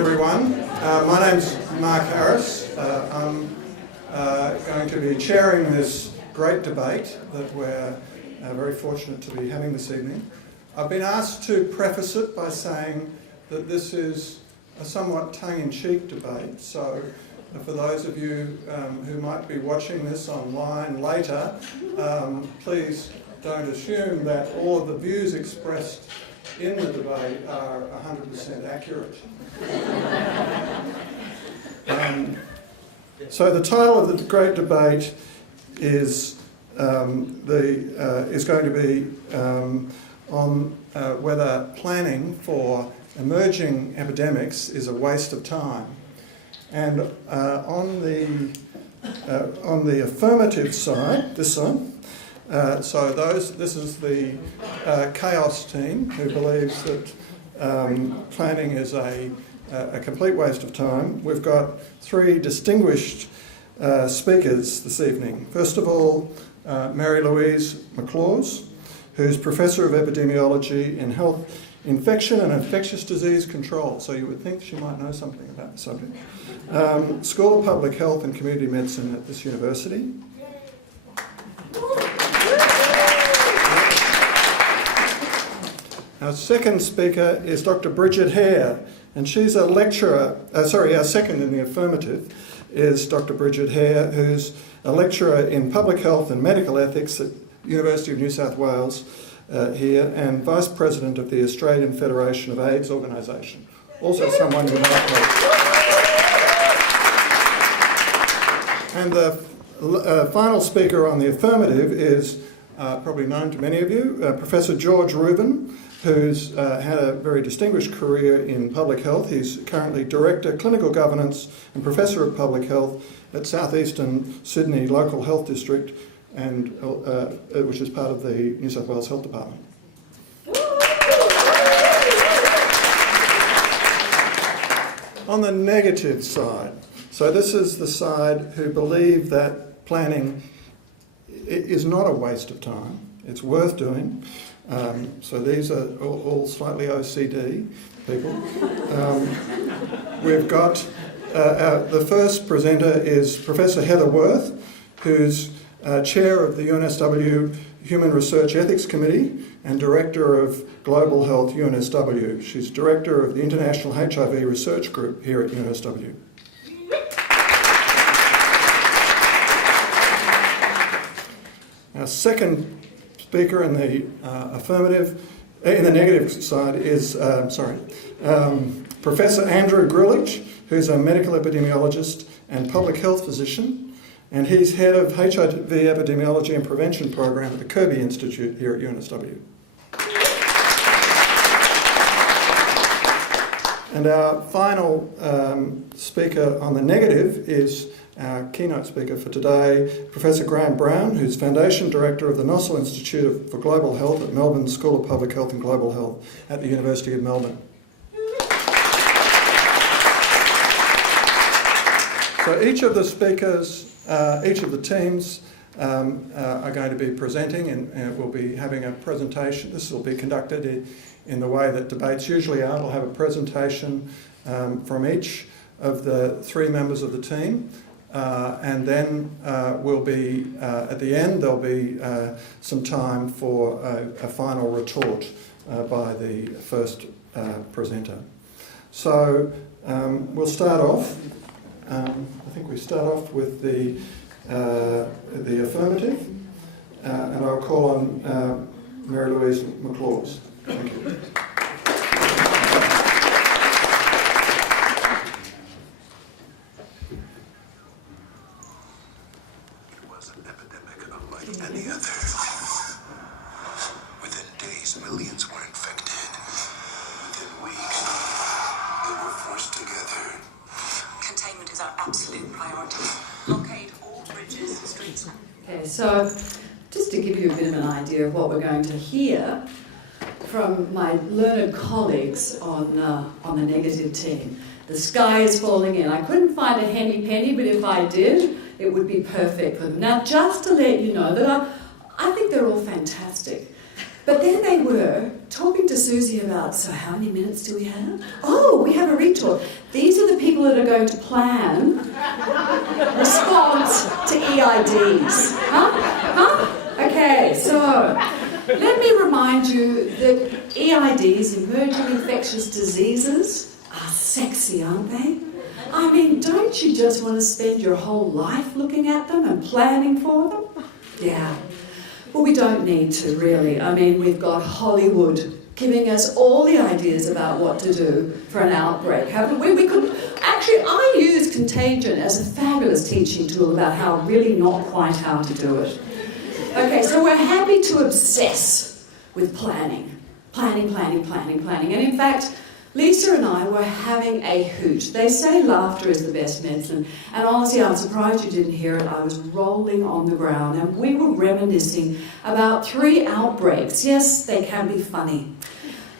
everyone. My name's Mark Harris. I'm going to be chairing this great debate that we're very fortunate to be having this evening. I've been asked to preface it by saying that this is a somewhat tongue-in-cheek debate, so for those of you who might be watching this online later, please don't assume that all of the views expressed in the debate are 100% accurate. So the title of the great debate is going to be on whether planning for emerging epidemics is a waste of time. And on the affirmative side, this side. This is the chaos team who believes that planning is a complete waste of time. We've got three distinguished speakers this evening. First of all, Mary-Louise McLaws, who's Professor of Epidemiology in Health, Infection and Infectious Disease Control. So you would think she might know something about the subject. School of Public Health and Community Medicine at this university. Our second speaker is Dr. Bridget Head, and she's a lecturer, our second in the affirmative is Dr. Bridget Head, who's a lecturer in public health and medical ethics at University of New South Wales here, and Vice President of the Australian Federation of AIDS Organisation. Also someone you might know. And the final speaker on the affirmative is probably known to many of you, Professor George Rubin, who's had a very distinguished career in public health. He's currently Director, Clinical Governance and Professor of Public Health at South Eastern Sydney Local Health District, and which is part of the New South Wales Health Department. On the negative side, so this is the side who believe that planning is not a waste of time, it's worth doing. So these are all slightly OCD people. We've got the first presenter is Professor Heather Worth, who's Chair of the UNSW Human Research Ethics Committee and Director of Global Health UNSW. She's Director of the International HIV Research Group here at UNSW. Our second speaker in the in the negative side is, Professor Andrew Grulich, who's a medical epidemiologist and public health physician, and he's head of HIV Epidemiology and Prevention Program at the Kirby Institute here at UNSW. And our final speaker on the negative is our keynote speaker for today, Professor Graham Brown, who's Foundation Director of the Nossal Institute for Global Health at Melbourne School of Public Health and Global Health at the University of Melbourne. So each of the speakers, each of the teams are going to be presenting and we'll be having a presentation. This will be conducted in the way that debates usually are. We'll have a presentation from each of the three members of the team. And then we'll be, at the end, there'll be some time for a final retort by the first presenter. So we'll start off, I think we start off with the affirmative, and I'll call on Mary-Louise McLaws. Thank you. So, just to give you a bit of an idea of what we're going to hear from my learned colleagues on the negative team. The sky is falling in. I couldn't find a henny penny, but if I did, it would be perfect for them. Now, just to let you know that I think they're all fantastic. But then they were talking to Susie about, so how many minutes do we have? Oh, we have a retort. These are the people that are going to plan response to EIDs. Huh? Okay, so let me remind you that EIDs, emerging infectious diseases, are sexy, aren't they? I mean, don't you just want to spend your whole life looking at them and planning for them? Yeah. Well, we don't need to, really. I mean, we've got Hollywood giving us all the ideas about what to do for an outbreak, haven't we? Actually, I use Contagion as a fabulous teaching tool about how really not quite how to do it. Okay, so we're happy to obsess with planning. Planning. And in fact, Lisa and I were having a hoot. They say laughter is the best medicine. And honestly, I'm surprised you didn't hear it. I was rolling on the ground and we were reminiscing about 3 outbreaks. Yes, they can be funny.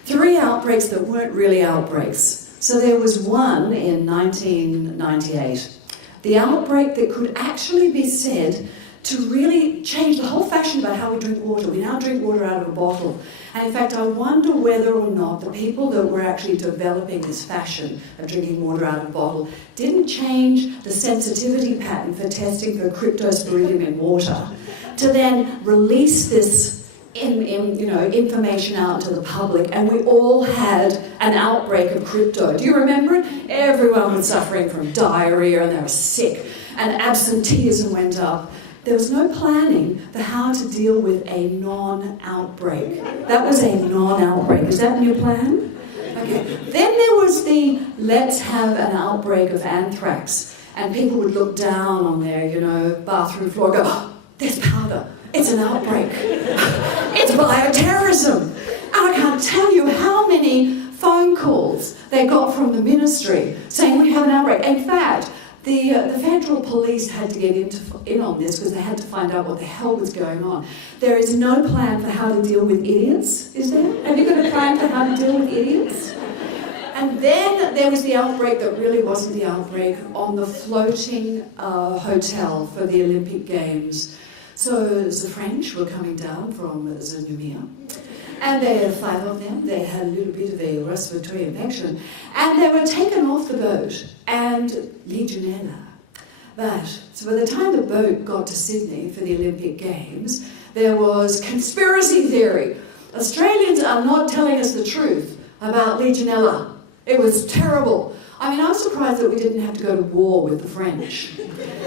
3 outbreaks that weren't really outbreaks. So there was one in 1998. The outbreak that could actually be said to really change the whole fashion about how we drink water. We now drink water out of a bottle. And in fact, I wonder whether or not the people that were actually developing this fashion of drinking water out of a bottle didn't change the sensitivity pattern for testing for cryptosporidium in water to then release this information out to the public, and we all had an outbreak of crypto. Do you remember it? Everyone was suffering from diarrhea and they were sick, and absenteeism went up. There was no planning for how to deal with a non-outbreak. That was a non-outbreak. Is that in your plan? Okay. Then there was the let's have an outbreak of anthrax. And people would look down on their, bathroom floor and go, oh, there's powder. It's an outbreak. It's bioterrorism. And I can't tell you how many phone calls they got from the ministry saying we have an outbreak. In fact, the federal police had to get in on this because they had to find out what the hell was going on. There is no plan for how to deal with idiots, is there? Have you got a plan for how to deal with idiots? And then there was the outbreak that really wasn't the outbreak on the floating hotel for the Olympic Games. So the French were coming down from Zunumia. And there were 5 of them. They had a little bit of a respiratory infection. And they were taken off the boat and Legionella. But, so by the time the boat got to Sydney for the Olympic Games, there was conspiracy theory. Australians are not telling us the truth about Legionella. It was terrible. I mean, I'm surprised that we didn't have to go to war with the French.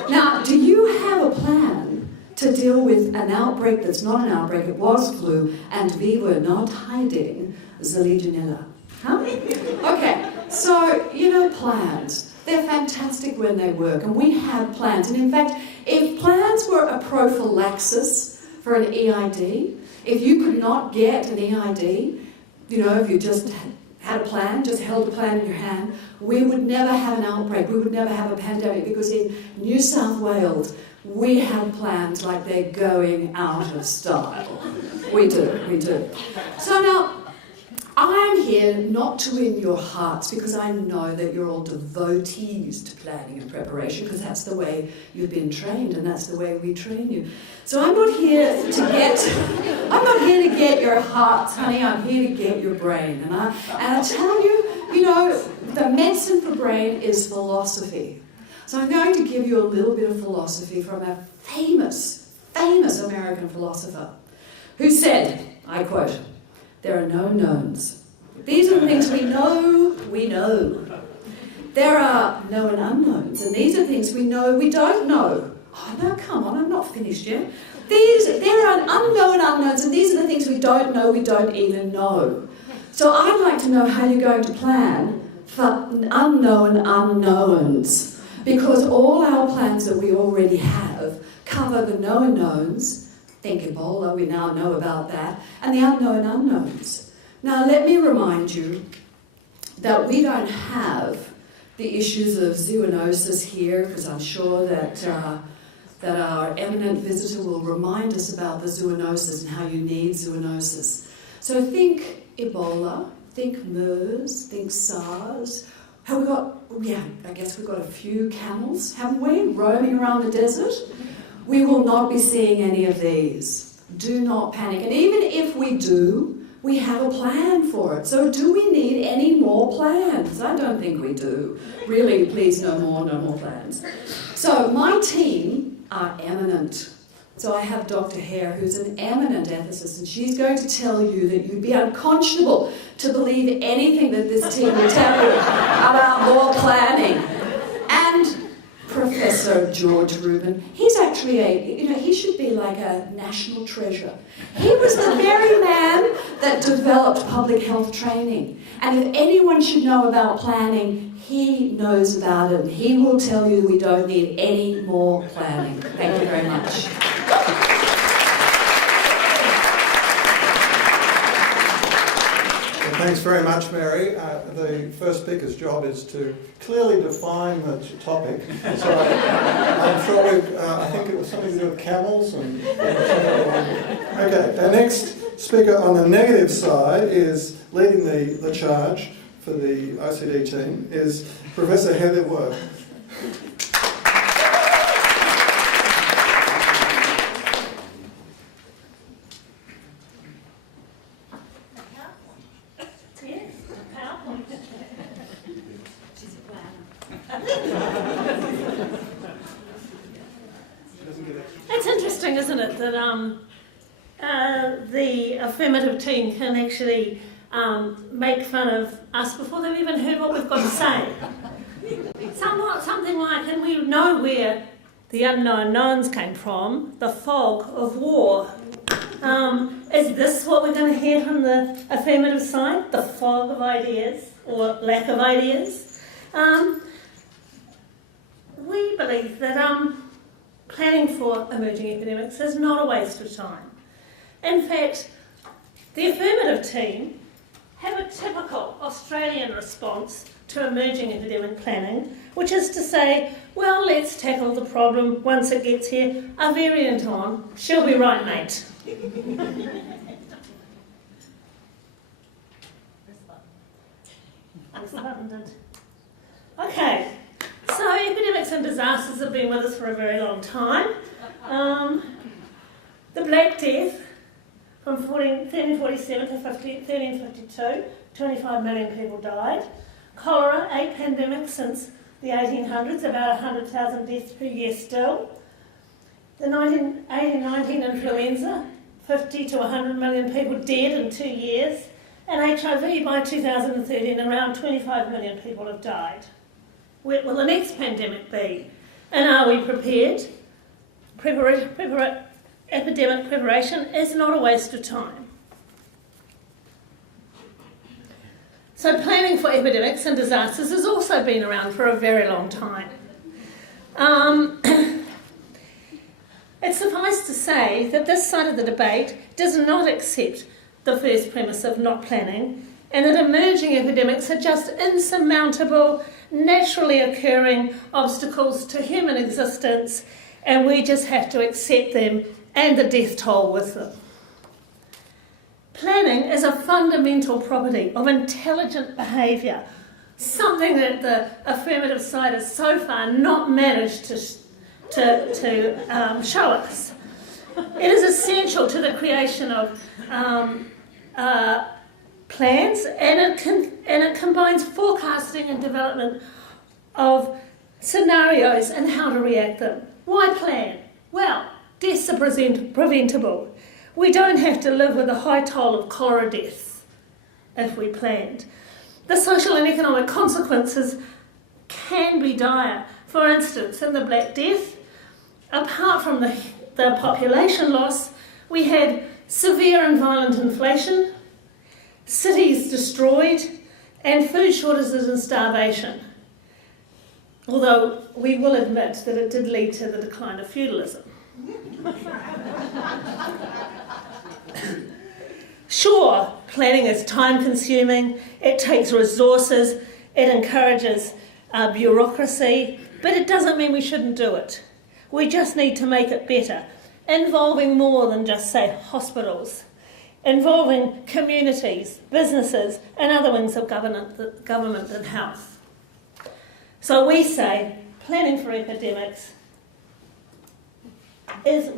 Now, do you have a plan to deal with an outbreak that's not an outbreak, it was flu, and we were not hiding the Legionella? Huh? Okay, so, plans. They're fantastic when they work, and we have plans. And in fact, if plans were a prophylaxis for an EID, if you could not get an EID, if you just had a plan, just held a plan in your hand, we would never have an outbreak, we would never have a pandemic, because in New South Wales, we have plans like they're going out of style. We do. So now, I'm here not to win your hearts, because I know that you're all devotees to planning and preparation, because that's the way you've been trained, and that's the way we train you. So I'm not here to get your hearts, honey. I'm here to get your brain. And I tell you, the medicine for brain is philosophy. So I'm going to give you a little bit of philosophy from a famous American philosopher who said, I quote, "There are no knowns. These are the things we know. There are known unknowns, and these are things we know we don't know." Oh, no, come on, I'm not finished yet. There are unknown unknowns, and these are the things we don't know we don't even know. So I'd like to know how you're going to plan for unknown unknowns. Because all our plans that we already have cover the known knowns, think Ebola, we now know about that, and the unknown unknowns. Now let me remind you that we don't have the issues of zoonosis here, because I'm sure that our eminent visitor will remind us about the zoonosis and how you need zoonosis. So think Ebola, think MERS, think SARS. Have we got, I guess we've got a few camels, haven't we, roaming around the desert? We will not be seeing any of these. do not panic. And even if we do, we have a plan for it. So do we need any more plans? I don't think we do. Really, please, no more plans. So my team are eminent. So I have Dr. Haire, who's an eminent ethicist, and she's going to tell you that you'd be unconscionable to believe anything that this team will tell you about more planning. And Professor George Rubin, he's actually he should be like a national treasure. He was the very man that developed public health training. And if anyone should know about planning, he knows about it. He will tell you we don't need any more planning. Thank you very much. Thanks very much, Mary. The first speaker's job is to clearly define the topic. So I'm sure I think it was something to do with camels. Okay, our next speaker on the negative side is leading the charge for the ICD team is Professor Heather Worth. It's interesting, isn't it, that the affirmative team can actually make fun of us before they've even heard what we've got to say. Something like, and we know where the unknown knowns came from, the fog of war. Is this what we're going to hear from the affirmative side? The fog of ideas, or lack of ideas? We believe that planning for emerging epidemics is not a waste of time. In fact, the affirmative team have a typical Australian response to emerging epidemic planning, which is to say, well, let's tackle the problem once it gets here. A variant on, she'll be right, mate. Okay, so epidemics and disasters have been with us for a very long time. The Black Death from 1347 to 1352, 25 million people died. Cholera, 8 pandemics since the 1800s, about 100,000 deaths per year still. The 1819 influenza, 50 to 100 million people dead in 2 years. And HIV by 2013, around 25 million people have died. Where will the next pandemic be? And are we prepared? Epidemic preparation is not a waste of time. So planning for epidemics and disasters has also been around for a very long time. It suffices to say that this side of the debate does not accept the first premise of not planning, and that emerging epidemics are just insurmountable, naturally occurring obstacles to human existence, and we just have to accept them and the death toll with them. Planning is a fundamental property of intelligent behaviour, something that the affirmative side has so far not managed to show us. It is essential to the creation of plans, and it combines forecasting and development of scenarios and how to react them. Why plan? Well, deaths are preventable. We don't have to live with a high toll of cholera deaths if we planned. The social and economic consequences can be dire. For instance, in the Black Death, apart from the population loss, we had severe and violent inflation, cities destroyed, and food shortages and starvation. Although we will admit that it did lead to the decline of feudalism. Sure, planning is time-consuming, it takes resources, it encourages bureaucracy, but it doesn't mean we shouldn't do it. We just need to make it better, involving more than just, say, hospitals, involving communities, businesses, and other wings of government and health. So we say planning for epidemics is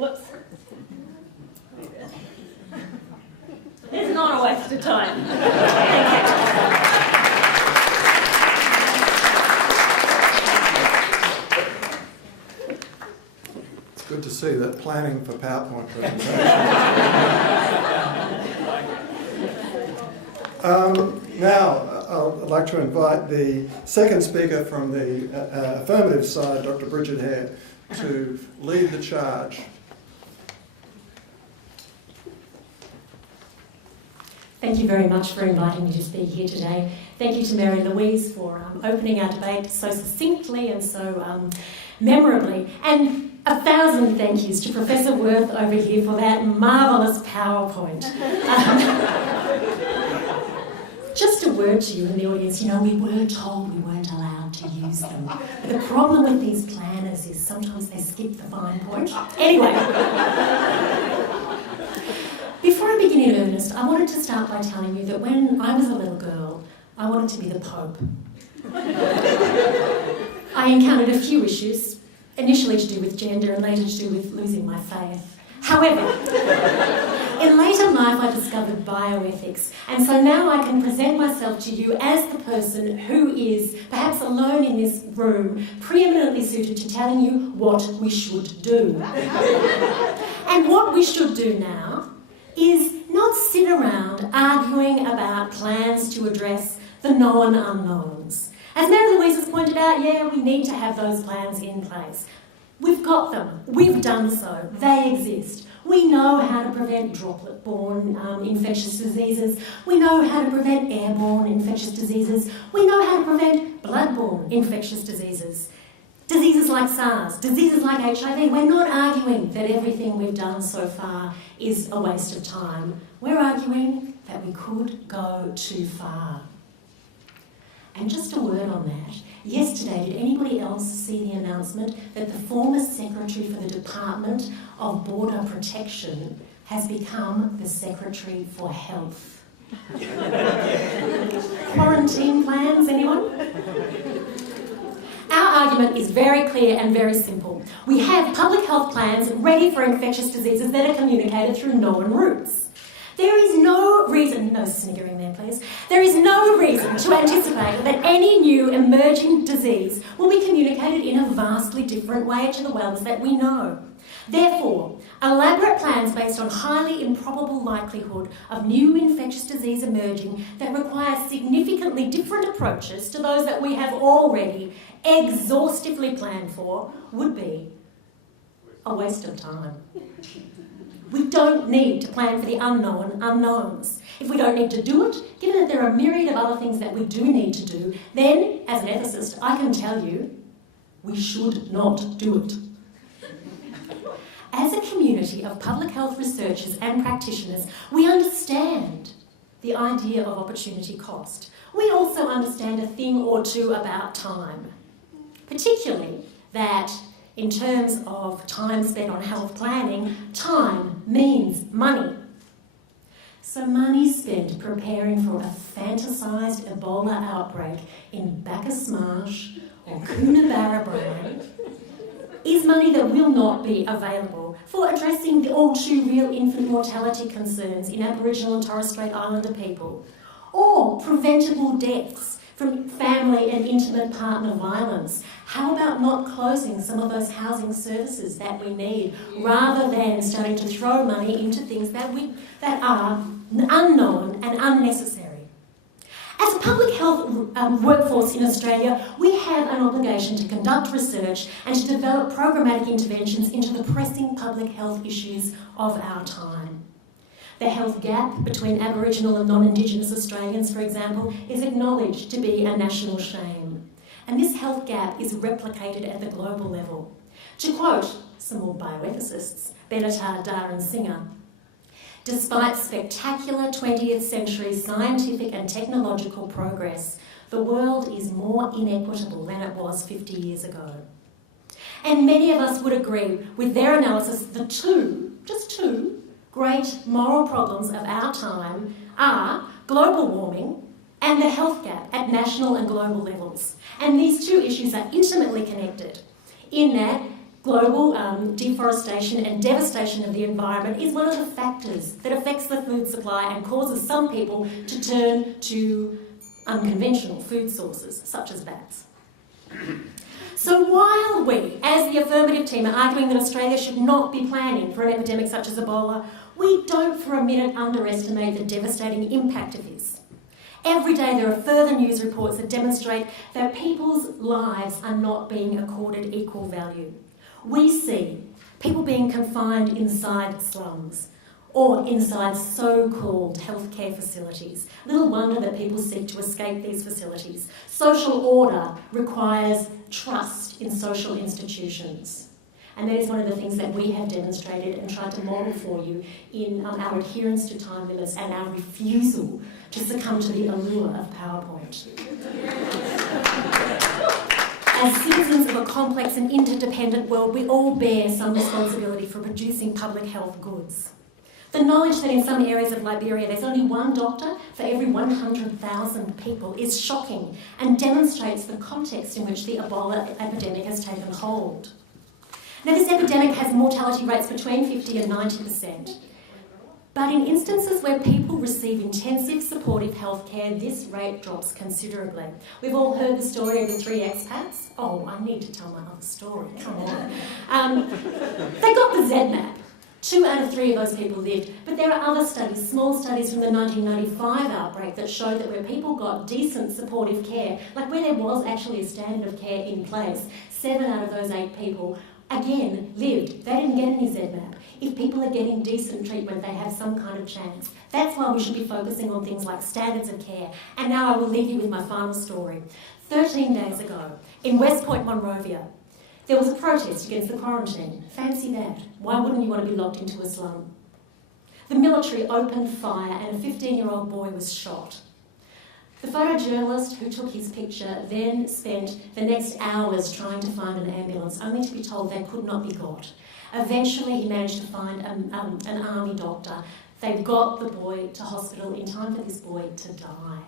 It's not a waste of time. Thank you. It's good to see that planning for PowerPoint presentation. Now, I'd like to invite the second speaker from the affirmative side, Dr. Bridget Head, to lead the charge. Thank you very much for inviting me to speak here today. Thank you to Mary-Louise for opening our debate so succinctly and so memorably. And 1,000 thank yous to Professor Worth over here for that marvellous PowerPoint. Just a word to you in the audience, you know, we were told we weren't allowed to use them. But the problem with these planners is sometimes they skip the fine point. Anyway. Before I begin in earnest, I wanted to start by telling you that when I was a little girl, I wanted to be the Pope. I encountered a few issues, initially to do with gender and later to do with losing my faith. However, in later life I discovered bioethics, and so now I can present myself to you as the person who is, perhaps alone in this room, preeminently suited to telling you what we should do. And what we should do now is not sit around arguing about plans to address the known unknowns. As Mary-Louise has pointed out, yeah, we need to have those plans in place. We've got them. We've done so. They exist. We know how to prevent droplet-borne infectious diseases. We know how to prevent airborne infectious diseases. We know how to prevent blood-borne infectious diseases. Diseases like SARS, diseases like HIV. We're not arguing that everything we've done so far is a waste of time. We're arguing that we could go too far. And just a word on that. Yesterday, did anybody else see the announcement that the former Secretary for the Department of Border Protection has become the Secretary for Health? Quarantine plans, anyone? Our argument is very clear and very simple. We have public health plans ready for infectious diseases that are communicated through known routes. There is no reason, no sniggering there please, there is no reason to anticipate that any new emerging disease will be communicated in a vastly different way to the ones that we know. Therefore, elaborate plans based on highly improbable likelihood of new infectious disease emerging that require significantly different approaches to those that we have already exhaustively planned for would be a waste of time. We don't need to plan for the unknown unknowns. If we don't need to do it, given that there are a myriad of other things that we do need to do, then, as an ethicist, I can tell you, we should not do it. As a community of public health researchers and practitioners, we understand the idea of opportunity cost. We also understand a thing or two about time, particularly that in terms of time spent on health planning, time means money. So money spent preparing for a fantasised Ebola outbreak in Bacchus Marsh or Coonabarra Brae is money that will not be available for addressing the all too real infant mortality concerns in Aboriginal and Torres Strait Islander people, or preventable deaths from family and intimate partner violence. How about not closing some of those housing services that we need, rather than starting to throw money into things that are unknown and unnecessary? As a public health workforce in Australia, we have an obligation to conduct research and to develop programmatic interventions into the pressing public health issues of our time. The health gap between Aboriginal and non-Indigenous Australians, for example, is acknowledged to be a national shame. And this health gap is replicated at the global level. To quote some more bioethicists, Benatar, Dar and Singer, despite spectacular 20th century scientific and technological progress, the world is more inequitable than it was 50 years ago. And many of us would agree with their analysis the just two, great moral problems of our time are global warming and the health gap at national and global levels. And these two issues are intimately connected in that Global deforestation and devastation of the environment is one of the factors that affects the food supply and causes some people to turn to unconventional food sources, such as bats. So while we, as the Affirmative team, are arguing that Australia should not be planning for an epidemic such as Ebola, we don't for a minute underestimate the devastating impact of this. Every day there are further news reports that demonstrate that people's lives are not being accorded equal value. We see people being confined inside slums or inside so-called healthcare facilities. Little wonder that people seek to escape these facilities. Social order requires trust in social institutions. And that is one of the things that we have demonstrated and tried to model for you in our adherence to time limits and our refusal to succumb to the allure of PowerPoint. As citizens of a complex and interdependent world, we all bear some responsibility for producing public health goods. The knowledge that in some areas of Liberia there's only one doctor for every 100,000 people is shocking and demonstrates the context in which the Ebola epidemic has taken hold. Now, this epidemic has mortality rates between 50 and 90%. But in instances where people receive intensive supportive health care, this rate drops considerably. We've all heard the story of the 3 expats. Oh, I need to tell my other story, come on. They got the ZMapp. 2 out of 3 of those people lived. But there are other studies, small studies from the 1995 outbreak that show that where people got decent supportive care, like where there was actually a standard of care in place, 7 out of those 8 people again lived. They didn't get any ZMapp. If people are getting decent treatment, they have some kind of chance. That's why we should be focusing on things like standards of care. And now I will leave you with my final story. 13 days ago, in West Point, Monrovia, there was a protest against the quarantine. Fancy that. Why wouldn't you want to be locked into a slum? The military opened fire and a 15-year-old boy was shot. The photojournalist who took his picture then spent the next hours trying to find an ambulance, only to be told they could not be got. Eventually he managed to find an army doctor. They got the boy to hospital in time for this boy to die.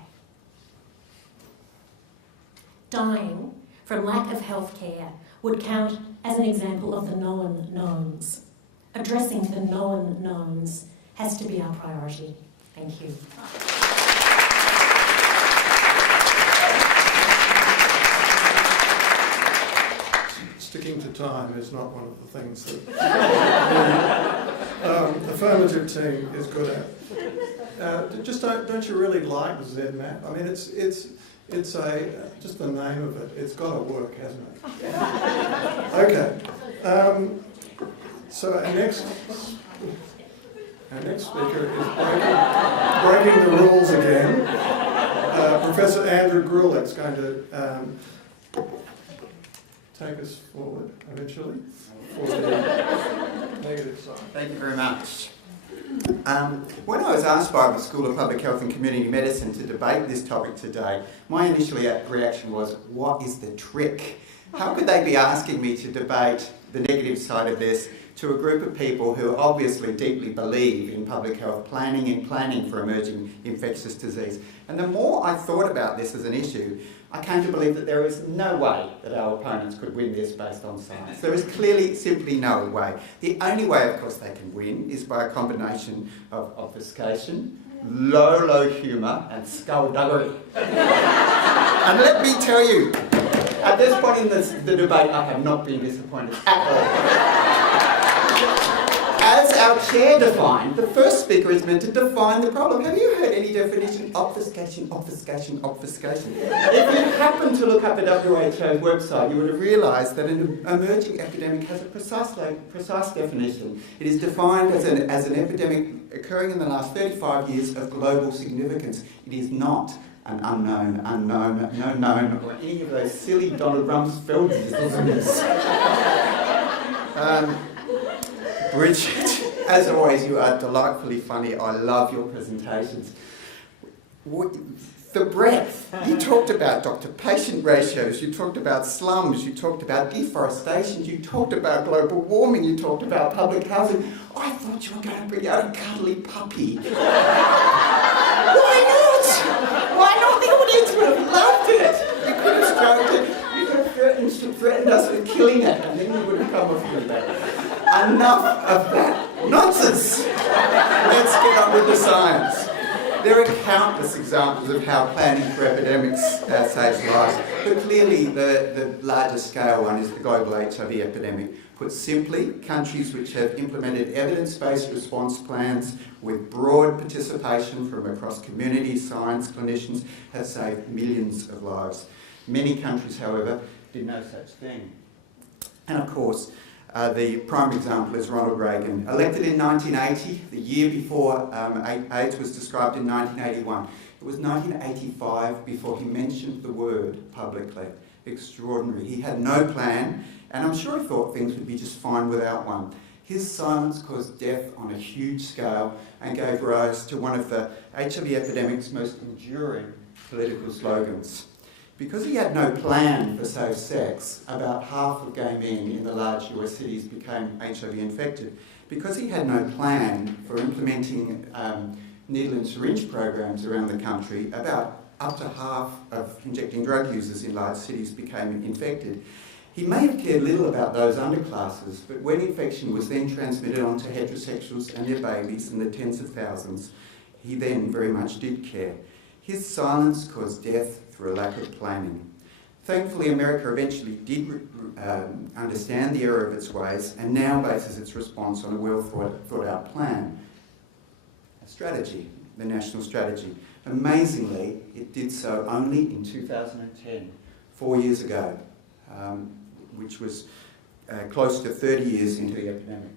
Dying from lack of health care would count as an example of the known knowns. Addressing the known knowns has to be our priority. Thank you. Sticking to time is not one of the things that the Affirmative team is good at. Just don't you really like ZMapp? I mean, it's just the name of it. It's got to work, hasn't it? Okay. So our next speaker is breaking the rules again. Professor Andrew Grulich is going to take us forward eventually for the negative side. Thank you very much. When I was asked by the School of Public Health and Community Medicine to debate this topic today, my initial reaction was, what is the trick? How could they be asking me to debate the negative side of this to a group of people who obviously deeply believe in public health planning and planning for emerging infectious disease? And the more I thought about this as an issue, I came to believe that there is no way that our opponents could win this based on science. There is clearly simply no way. The only way, of course, they can win is by a combination of obfuscation, low humour and skullduggery. And let me tell you, at this point in the debate, I have not been disappointed at all. As our chair defined, the first speaker is meant to define the problem. Have you heard any definition? Obfuscation, obfuscation, obfuscation. If you happen to look up the WHO's website, you would have realised that an emerging epidemic has a precise definition. It is defined as an epidemic occurring in the last 35 years of global significance. It is not an unknown, no known, or any of those silly Donald Rumsfeldisms. Bridget, as always, you are delightfully funny. I love your presentations. The breadth. You talked about doctor-patient ratios, you talked about slums, you talked about deforestation, you talked about global warming, you talked about public housing. I thought you were going to bring out a cuddly puppy. Why not? Why not? The audience would have loved it. You could have stroked it. You could have threatened us with killing it, and then you would have come off with that. Enough of that nonsense. Let's get on with the science. There are countless examples of how planning for epidemics saves lives, but clearly the largest scale one is the global HIV epidemic. Put simply, countries which have implemented evidence-based response plans with broad participation from across communities, science, clinicians, have saved millions of lives. Many countries, however, did no such thing. And of course, the prime example is Ronald Reagan. Elected in 1980, the year before AIDS was described in 1981. It was 1985 before he mentioned the word publicly. Extraordinary. He had no plan, and I'm sure he thought things would be just fine without one. His silence caused death on a huge scale and gave rise to one of the HIV epidemic's most enduring political slogans. Because he had no plan for safe sex, about half of gay men in the large US cities became HIV infected. Because he had no plan for implementing needle and syringe programs around the country, about up to half of injecting drug users in large cities became infected. He may have cared little about those underclasses, but when infection was then transmitted onto heterosexuals and their babies in the tens of thousands, he then very much did care. His silence caused death through a lack of planning. Thankfully, America eventually did understand the error of its ways and now bases its response on a well thought out plan. A strategy, the national strategy. Amazingly, it did so only in 2010, 4 years ago, which was close to 30 years into the epidemic.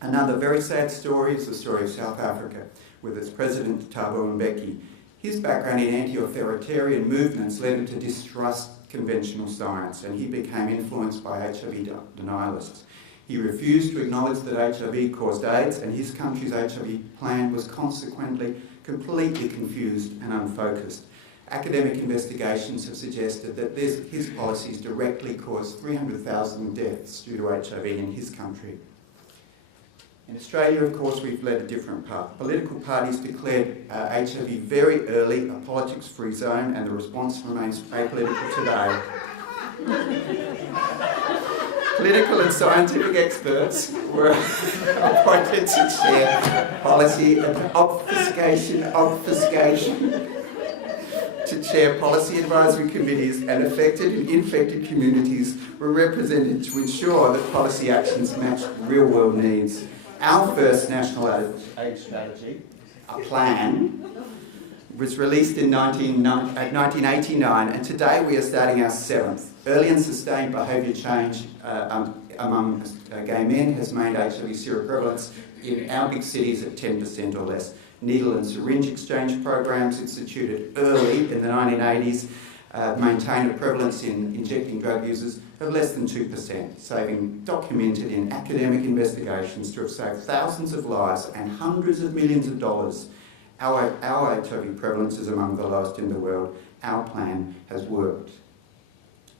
Another very sad story is the story of South Africa, with its president, Thabo Mbeki. His background in anti-authoritarian movements led him to distrust conventional science, and he became influenced by HIV denialists. He refused to acknowledge that HIV caused AIDS, and his country's HIV plan was consequently completely confused and unfocused. Academic investigations have suggested that his policies directly caused 300,000 deaths due to HIV in his country. In Australia, of course, we've led a different path. Political parties declared HIV very early a politics-free zone, and the response remains apolitical today. Political and scientific experts were appointed to chair policy obfuscation, to chair policy advisory committees, and affected and infected communities were represented to ensure that policy actions matched real-world needs. Our first national AIDS strategy, a plan, was released in 1989, and today we are starting our seventh. Early and sustained behaviour change among gay men has made HIV seroprevalence in our big cities at 10% or less. Needle and syringe exchange programs instituted early in the 1980s maintain a prevalence in injecting drug users of less than 2%, saving documented in academic investigations to have saved thousands of lives and hundreds of millions of dollars. Our HIV prevalence is among the lowest in the world. Our plan has worked.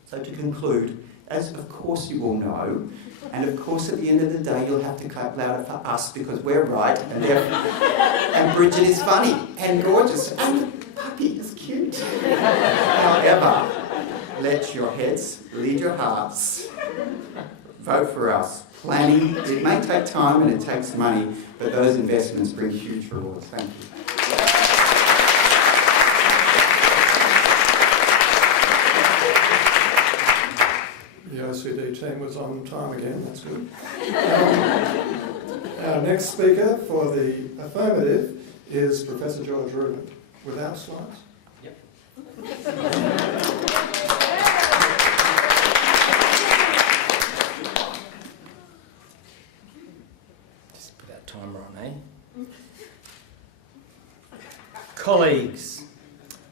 So to conclude, as of course you all know, and of course at the end of the day you'll have to clap louder for us because we're right, and Bridget is funny and gorgeous, and the puppy is cute. However, let your heads lead your hearts. Vote for us. Planning, it may take time and it takes money, but those investments bring huge rewards. Thank you. The OCD team was on time again, that's good. Our next speaker for the affirmative is Professor George Rubin. Without slides? Yep. Just put that timer on, eh? Colleagues,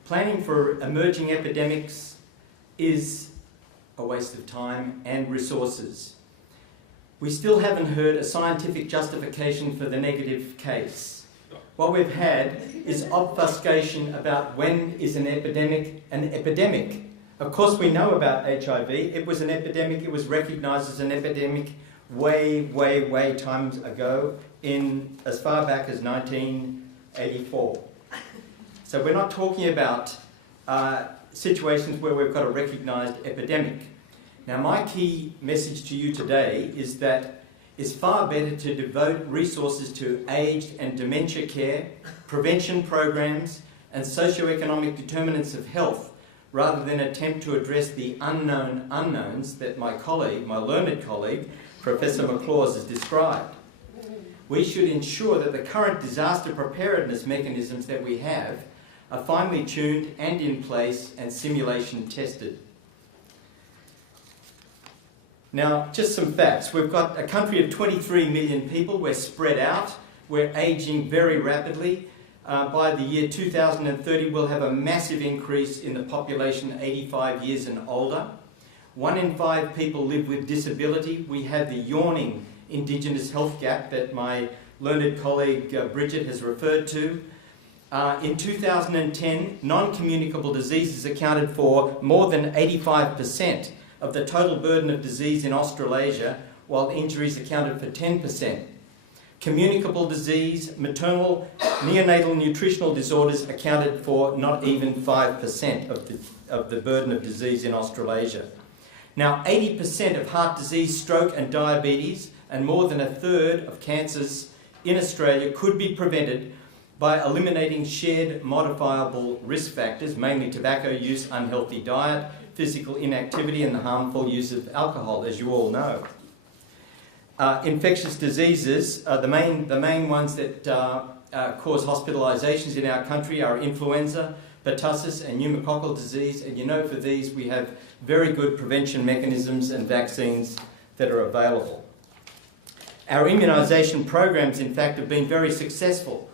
planning for emerging epidemics is a waste of time and resources. We still haven't heard a scientific justification for the negative case. What we've had is obfuscation about when is an epidemic an epidemic. Of course we know about HIV. It was an epidemic, it was recognised as an epidemic way times ago, in as far back as 1984. So we're not talking about situations where we've got a recognised epidemic. Now, my key message to you today is that it's far better to devote resources to aged and dementia care, prevention programs, and socioeconomic determinants of health, rather than attempt to address the unknown unknowns that my learned colleague, Professor McLaws, has described. We should ensure that the current disaster preparedness mechanisms that we have are finely tuned and in place and simulation tested. Now, just some facts. We've got a country of 23 million people. We're spread out. We're ageing very rapidly. By the year 2030, we'll have a massive increase in the population 85 years and older. 1 in 5 people live with disability. We have the yawning Indigenous health gap that my learned colleague Bridget has referred to. In 2010, non-communicable diseases accounted for more than 85% of the total burden of disease in Australasia, while injuries accounted for 10%. Communicable disease, maternal, neonatal nutritional disorders accounted for not even 5% of the burden of disease in Australasia. Now, 80% of heart disease, stroke and diabetes, and more than a third of cancers in Australia could be prevented by eliminating shared modifiable risk factors, mainly tobacco use, unhealthy diet, physical inactivity, and the harmful use of alcohol, as you all know. Infectious diseases, the main ones that cause hospitalisations in our country are influenza, pertussis and pneumococcal disease, and you know for these we have very good prevention mechanisms and vaccines that are available. Our immunisation programs, in fact, have been very successful.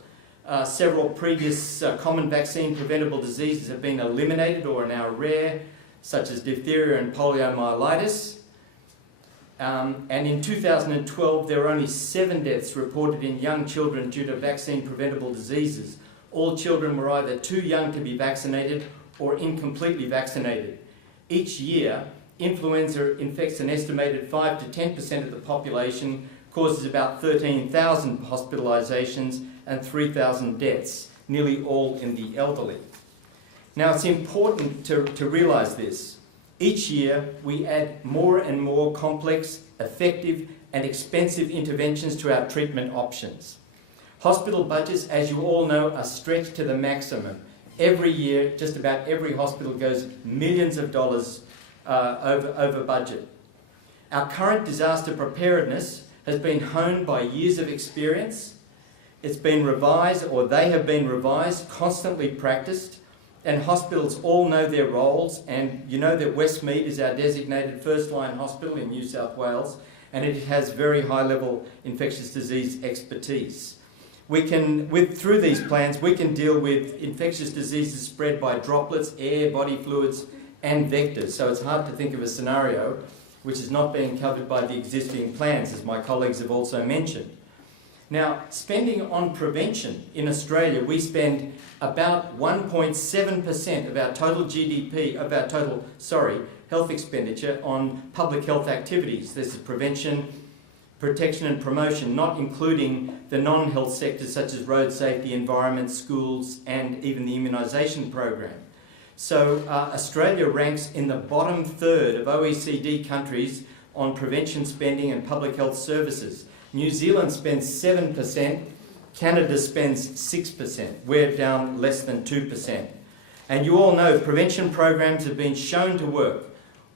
Several previous common vaccine preventable diseases have been eliminated or are now rare, such as diphtheria and poliomyelitis. And in 2012, there were only 7 deaths reported in young children due to vaccine preventable diseases. All children were either too young to be vaccinated or incompletely vaccinated. Each year, influenza infects an estimated 5 to 10% of the population, causes about 13,000 hospitalisations and 3,000 deaths, nearly all in the elderly. Now, it's important to realise this. Each year, we add more and more complex, effective and expensive interventions to our treatment options. Hospital budgets, as you all know, are stretched to the maximum. Every year, just about every hospital goes millions of dollars over budget. Our current disaster preparedness has been honed by years of experience. It's been revised, or they have been revised, constantly practiced, and hospitals all know their roles. And you know that Westmead is our designated first-line hospital in New South Wales, and it has very high-level infectious disease expertise. Through these plans, we can deal with infectious diseases spread by droplets, air, body fluids, and vectors. So it's hard to think of a scenario which is not being covered by the existing plans, as my colleagues have also mentioned. Now, spending on prevention in Australia, we spend about 1.7% of our total GDP, of our total, health expenditure on public health activities. This is prevention, protection and promotion, not including the non-health sectors such as road safety, environment, schools, and even the immunisation program. So Australia ranks in the bottom third of OECD countries on prevention spending and public health services. New Zealand spends 7%, Canada spends 6%. We're down less than 2%. And you all know prevention programs have been shown to work.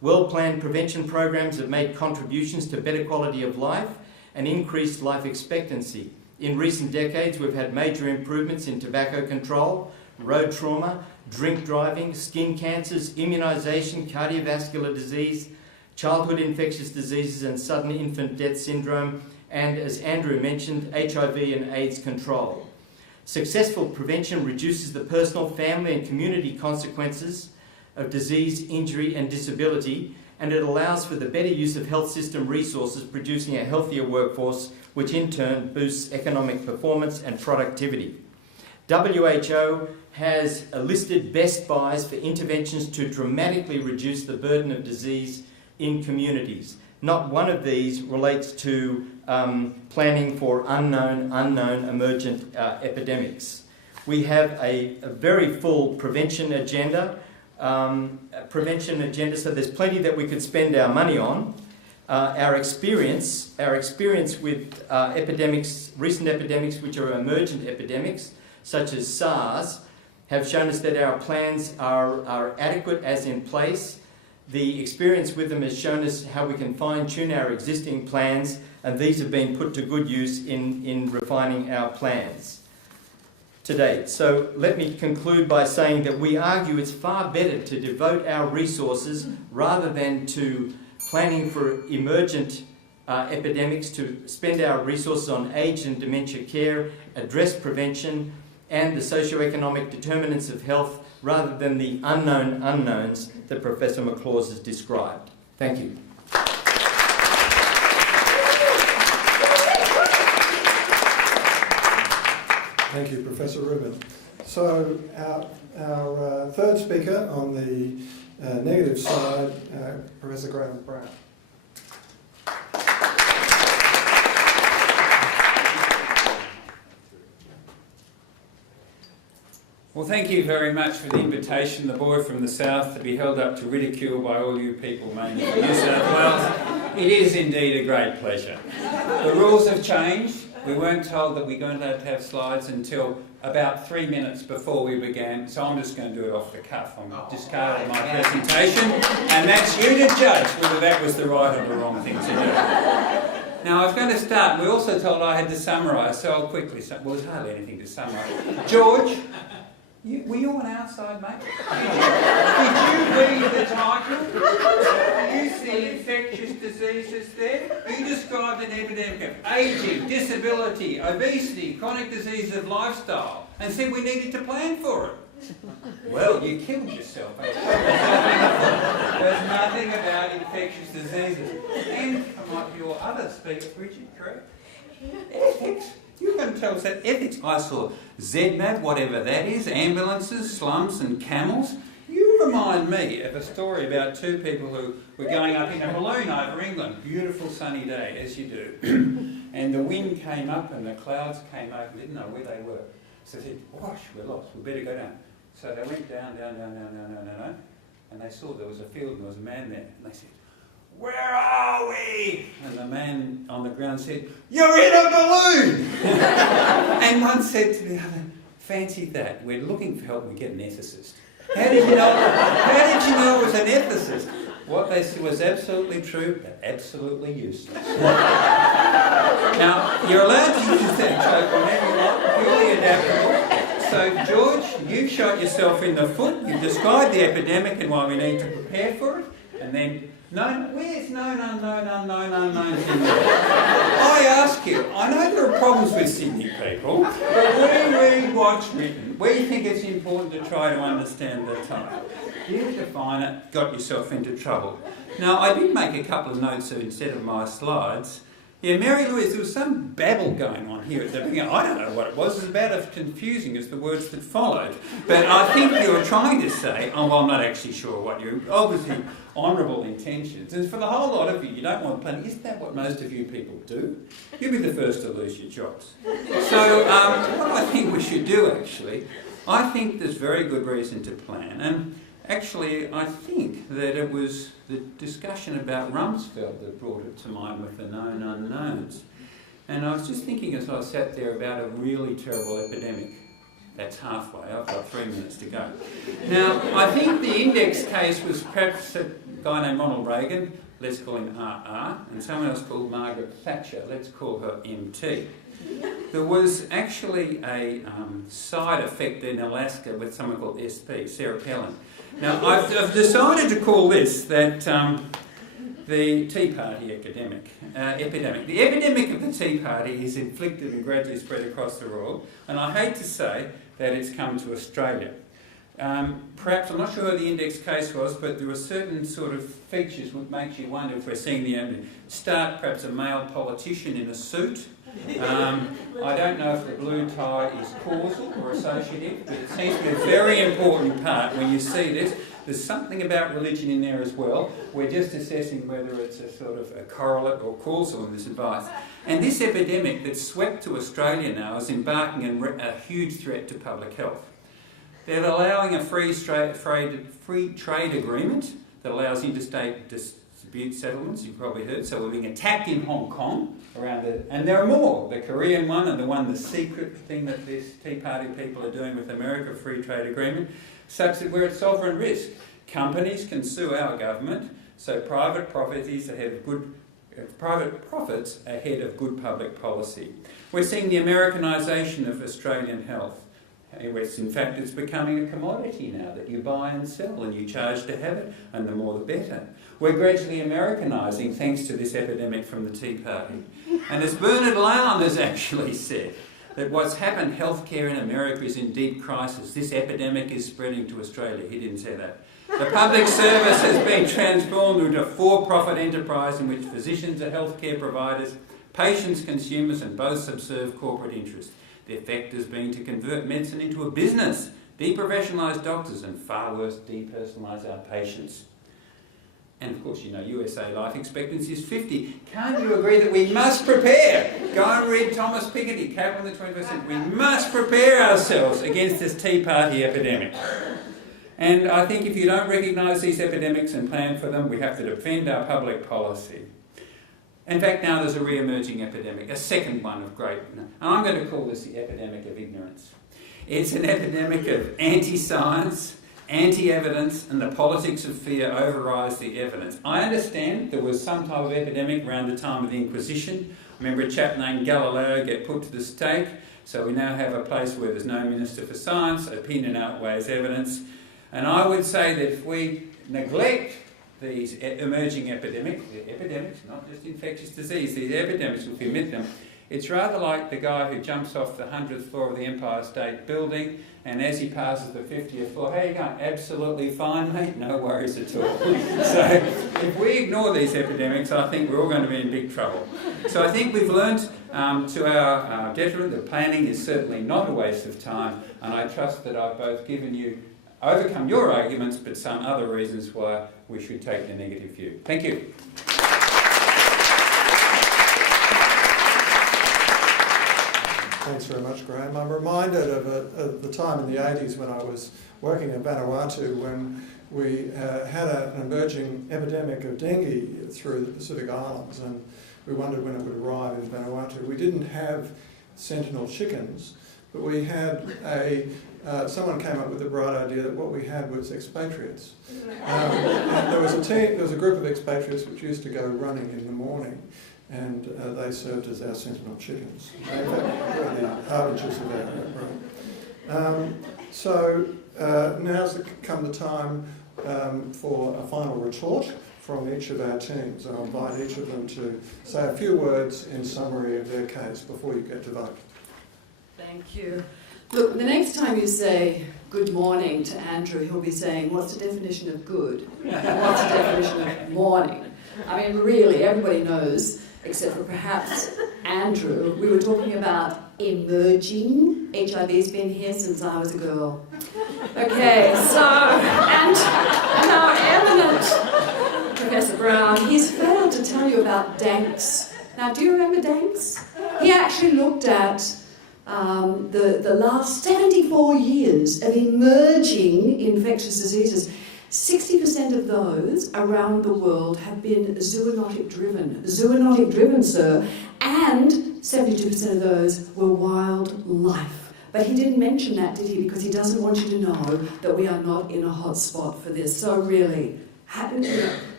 Well-planned prevention programs have made contributions to better quality of life and increased life expectancy. In recent decades, we've had major improvements in tobacco control, road trauma, drink driving, skin cancers, immunisation, cardiovascular disease, childhood infectious diseases and sudden infant death syndrome, and, as Andrew mentioned, HIV and AIDS control. Successful prevention reduces the personal, family and community consequences of disease, injury and disability, and it allows for the better use of health system resources, producing a healthier workforce, which in turn boosts economic performance and productivity. WHO has listed best buys for interventions to dramatically reduce the burden of disease in communities. Not one of these relates to planning for unknown, emergent epidemics. We have a very full prevention agenda prevention agenda, so there's plenty that we could spend our money on. Our experience with epidemics, recent epidemics which are emergent epidemics, such as SARS, have shown us that our plans are adequate as in place. The experience with them has shown us how we can fine-tune our existing plans, and these have been put to good use in refining our plans to date. So let me conclude by saying that we argue it's far better to devote our resources rather than to planning for emergent epidemics, to spend our resources on age and dementia care, address prevention and the socioeconomic determinants of health rather than the unknown unknowns that Professor McLaws has described. Thank you. Thank you, Professor Rubin. So our third speaker on the negative side, Professor Graham Brown. Well, thank you very much for the invitation, the boy from the south, to be held up to ridicule by all you people, mainly from New South Wales. It is indeed a great pleasure. The rules have changed. We weren't told that we're going to have slides until about 3 minutes before we began, so I'm just going to do it off the cuff. I'm discarding my presentation, and that's you to judge whether that was the right or the wrong thing to do. Now, I was going to start. We were also told I had to summarise, so I'll quickly summarise. Well, there's hardly anything to summarise. George, were you on our side, mate? Did you read the title? You see infectious diseases there? You described an epidemic of ageing, disability, obesity, chronic diseases of lifestyle, and said we needed to plan for it. Well, you killed yourself. There's nothing about infectious diseases. And from your other speaker, Bridget, correct? Ethics. You're going to tell us that ethics. I saw ZMAT, whatever that is, ambulances, slums and camels. You remind me of a story about two people who were going up in a balloon over England. Beautiful sunny day, as you do. And the wind came up and the clouds came over, didn't know where they were. So they said, gosh, we're lost, we better go down. So they went down, and they saw there was a field and there was a man there. And they said, where are we? And the man on the ground said, you're in a balloon! And one said to the other, fancy that, we're looking for help and we get an ethicist. How did you know it was an ethicist? What they said was absolutely true, but absolutely useless. Now, you're allowed to use that joke whenever you want, purely adaptable. So, George, you shot yourself in the foot, you described the epidemic and why we need to prepare for it, and then where's known, unknowns in there? I ask you, I know there are problems with Sydney people, but when we read what's written, we think it's important to try to understand the title. You define it, got yourself into trouble. Now, I did make a couple of notes instead of my slides. Yeah, Mary-Louise, there was some babble going on here at the beginning. I don't know what it was. It was about as confusing as the words that followed. But I think you were trying to say, oh, well, I'm not actually sure what you... Obviously, honourable intentions. And for the whole lot of you, you don't want planning. Isn't that what most of you people do? You'll be the first to lose your jobs. So what I think we should do, actually, I think there's very good reason to plan. And actually, I think that it was the discussion about Rumsfeld that brought it to mind with the known unknowns. And I was just thinking as I sat there about a really terrible epidemic. That's halfway. I've got 3 minutes to go. Now, I think the index case was perhaps a guy named Ronald Reagan, let's call him RR, and someone else called Margaret Thatcher, let's call her MT. There was actually a side effect in Alaska with someone called SP, Sarah Palin. Now, I've decided to call this that the Tea Party epidemic. The epidemic of the Tea Party is inflicted and gradually spread across the world, and I hate to say that it's come to Australia. Perhaps, I'm not sure who the index case was, but there were certain sort of features which makes you wonder if we're seeing the end. Start perhaps a male politician in a suit. I don't know if the blue tie is causal or associative, but it seems to be a very important part when you see this. There's something about religion in there as well. We're just assessing whether it's a sort of a correlate or causal in this advice. And this epidemic that's swept to Australia now is embarking on a huge threat to public health. They're allowing a free trade agreement that allows interstate dispute settlements, you've probably heard. So we're being attacked in Hong Kong around it. And there are more. The Korean one and the secret thing that this Tea Party people are doing with America, free trade agreement, such that we're at sovereign risk. Companies can sue our government, so private profits ahead of good public policy. We're seeing the Americanisation of Australian health. In fact, it's becoming a commodity now that you buy and sell and you charge to have it, and the more the better. We're gradually Americanising thanks to this epidemic from the Tea Party. And as Bernard Lown has actually said, that what's happened, healthcare in America is in deep crisis. This epidemic is spreading to Australia. He didn't say that. The public service has been transformed into a for-profit enterprise in which physicians are healthcare providers, patients consumers, and both subserve corporate interests. The effect has been to convert medicine into a business, deprofessionalise doctors, and far worse, depersonalise our patients. And of course, you know, USA life expectancy is 50. Can't you agree that we must prepare? Go and read Thomas Piketty, Capital in the 21st Century. We must prepare ourselves against this Tea Party epidemic. And I think if you don't recognise these epidemics and plan for them, we have to defend our public policy. In fact, now there's a re-emerging epidemic, a second one of great... And I'm going to call this the epidemic of ignorance. It's an epidemic of anti-science, anti-evidence, and the politics of fear overrides the evidence. I understand there was some type of epidemic around the time of the Inquisition. I remember a chap named Galileo get put to the stake, so we now have a place where there's no minister for science, opinion outweighs evidence. And I would say that if we neglect these emerging epidemics, not just infectious disease, these epidemics, if we omit them, it's rather like the guy who jumps off the 100th floor of the Empire State Building, and as he passes the 50th floor, how are you going? Absolutely fine, mate, no worries at all. So if we ignore these epidemics, I think we're all going to be in big trouble. So I think we've learnt to our detriment that planning is certainly not a waste of time, and I trust that I've both overcome your arguments, but some other reasons why we should take the negative view. Thank you. Thanks very much, Graham. I'm reminded of the time in the 80s when I was working in Vanuatu when we had an emerging epidemic of dengue through the Pacific Islands, and we wondered when it would arrive in Vanuatu. We didn't have sentinel chickens, but we had someone came up with the bright idea that what we had was expatriates. And there was a group of expatriates which used to go running in the morning, and they served as our sentinel chickens. They were the harbingers of our outbreak. So now's come the time for a final retort from each of our teams. I'll invite each of them to say a few words in summary of their case before you get to vote. Thank you. Look, the next time you say good morning to Andrew, he'll be saying, what's the definition of good? And what's the definition of morning? I mean, really, everybody knows, except for perhaps Andrew, we were talking about emerging. HIV's been here since I was a girl. Okay, so, and our eminent Professor Brown, he's failed to tell you about Danks. Now, do you remember Danks? He actually looked at the last 74 years of emerging infectious diseases. 60% of those around the world have been zoonotic driven, sir, and 72% of those were wildlife. But he didn't mention that, did he? Because he doesn't want you to know that we are not in a hot spot for this. So really,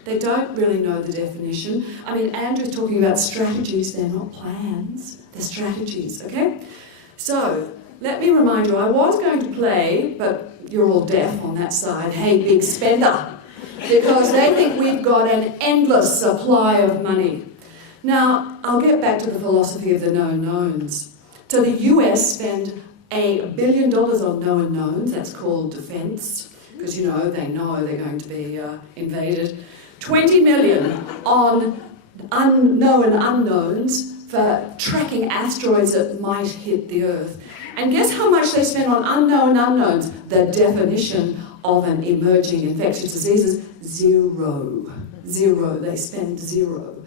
they don't really know the definition. I mean, Andrew's talking about strategies, they're not plans, they're strategies, okay? So, let me remind you, I was going to play, but you're all deaf on that side, Hey Big Spender, because they think we've got an endless supply of money. Now, I'll get back to the philosophy of the known knowns. So the US spend $1 billion on known knowns, that's called defence, because you know they're going to be invaded. 20 million on unknown unknowns for tracking asteroids that might hit the Earth. And guess how much they spend on unknown unknowns? The definition of an emerging infectious disease is zero. Zero. They spend zero.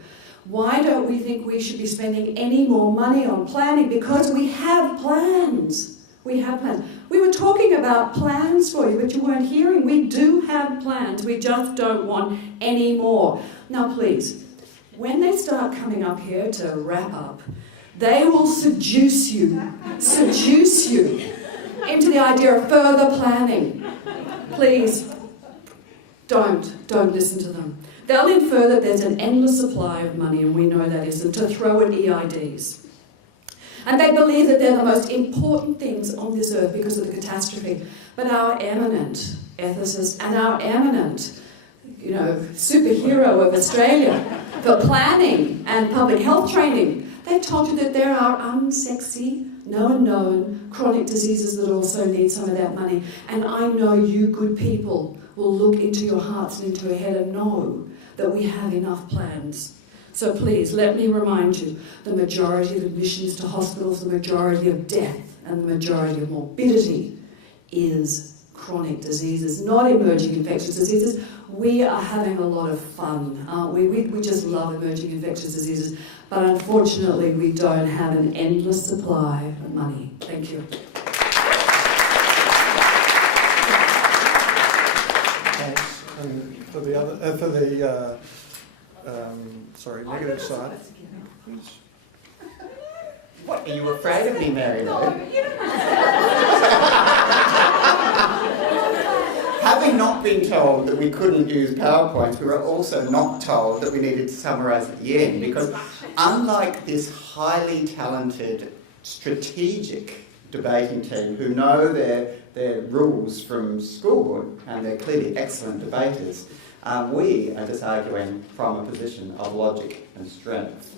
Why don't we think we should be spending any more money on planning? Because we have plans. We have plans. We were talking about plans for you, but you weren't hearing. We do have plans. We just don't want any more. Now, please, when they start coming up here to wrap up, they will seduce you into the idea of further planning. Please, don't listen to them. They'll infer that there's an endless supply of money, and we know that isn't, to throw at EIDs. And they believe that they're the most important things on this earth because of the catastrophe. But our eminent ethicist and our eminent, superhero of Australia for planning and public health training, they've told you that there are unsexy, known chronic diseases that also need some of that money. And I know you good people will look into your hearts and into your head and know that we have enough plans. So please, let me remind you, the majority of admissions to hospitals, the majority of death and the majority of morbidity is chronic diseases, not emerging infectious diseases. We are having a lot of fun, aren't we? We just love emerging infectious diseases, but unfortunately we don't have an endless supply of money. Thank you. Thanks. And for the other, negative side. What, are you afraid of me, Mary-Louise? Having not been told that we couldn't use PowerPoints, we were also not told that we needed to summarise at the end, because unlike this highly talented, strategic debating team who know their rules from school, and they're clearly excellent debaters, we are just arguing from a position of logic and strength.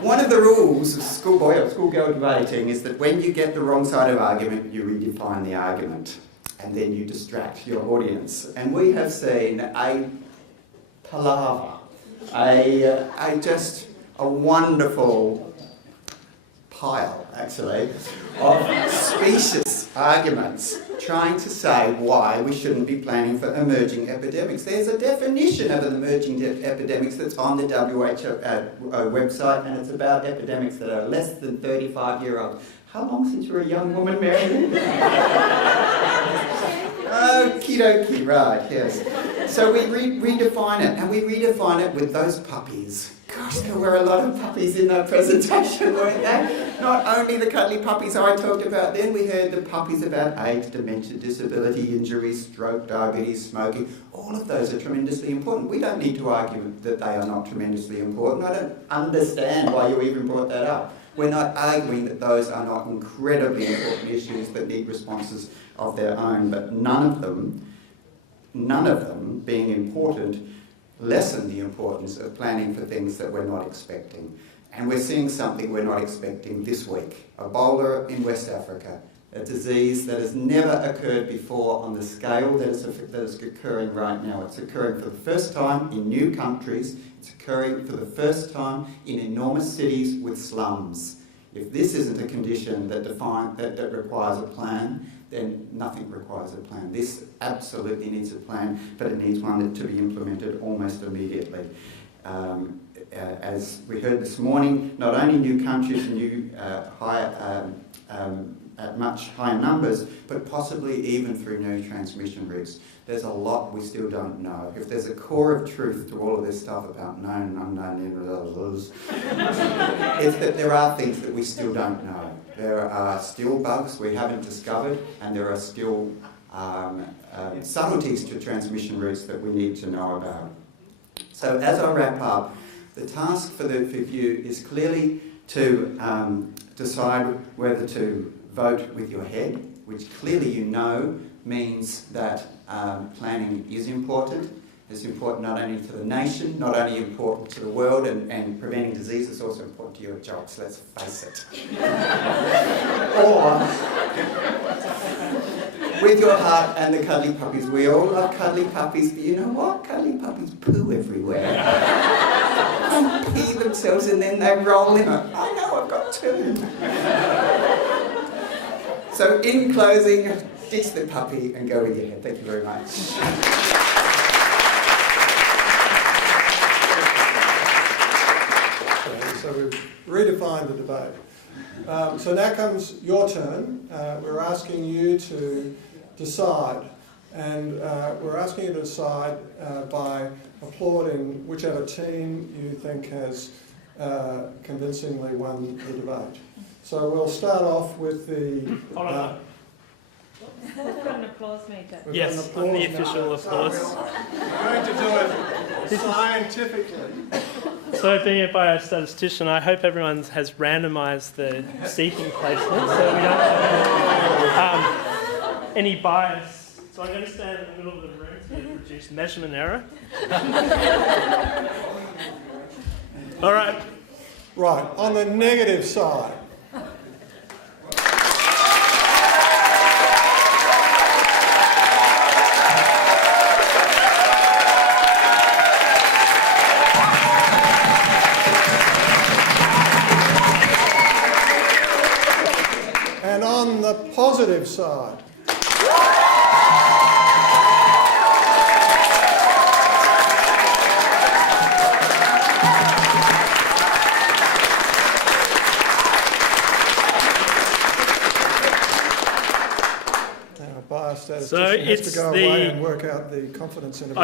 One of the rules of schoolboy or schoolgirl debating is that when you get the wrong side of argument, you redefine the argument, and then you distract your audience. And we have seen a palaver, a wonderful pile, actually, of specious arguments trying to say why we shouldn't be planning for emerging epidemics. There's a definition of an emerging epidemics that's on the WHO website, and it's about epidemics that are less than 35-year-old. How long since you were a young woman, Mary? Okie dokie, right, yes. So we redefine it, and we redefine it with those puppies. Gosh, there were a lot of puppies in that presentation, weren't there? Not only the cuddly puppies I talked about then, we heard the puppies about AIDS, dementia, disability, injuries, stroke, diabetes, smoking. All of those are tremendously important. We don't need to argue that they are not tremendously important. I don't understand why you even brought that up. We're not arguing that those are not incredibly important issues that need responses of their own, but none of them being important lessen the importance of planning for things that we're not expecting. And we're seeing something we're not expecting this week. Ebola in West Africa, a disease that has never occurred before on the scale that is occurring right now. It's occurring for the first time in new countries. It's occurring for the first time in enormous cities with slums. If this isn't a condition that requires a plan, then nothing requires a plan. This absolutely needs a plan, but it needs one to be implemented almost immediately. As we heard this morning, not only new countries and at much higher numbers, but possibly even through new transmission routes. There's a lot we still don't know. If there's a core of truth to all of this stuff about known and unknown, it's that there are things that we still don't know. There are still bugs we haven't discovered, and there are still subtleties to transmission routes that we need to know about. So as I wrap up, the task for you is clearly to decide whether to vote with your head, which clearly you know means that planning is important. It's important not only to the nation, not only important to the world, and preventing disease is also important to your jobs, let's face it. Or with your heart and the cuddly puppies. We all love cuddly puppies, but you know what? Cuddly puppies poo everywhere. They pee themselves and then they roll in it. I know, I've got two. So in closing, ditch the puppy and go with your head. Thank you very much. So we've redefined the debate. So now comes your turn. We're asking you to decide. And we're asking you to decide by applauding whichever team you think has convincingly won the debate. So we'll start off with the... We've got an applause meter. Yes, I'm the official applause. We're going to do it scientifically. So being a biostatistician, I hope everyone has randomised the seating placement so we don't have any bias. So I'm going to stand in the middle of the room to reduce measurement error. All right. Right, on the negative side. And on the positive side. So has it's to go away and work out the confidence interval.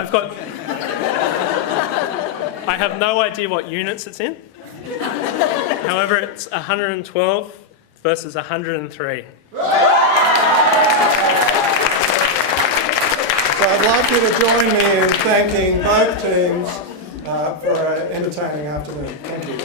I have no idea what units it's in. However, it's 112 versus 103. So I'd like you to join me in thanking both teams for an entertaining afternoon. Thank you.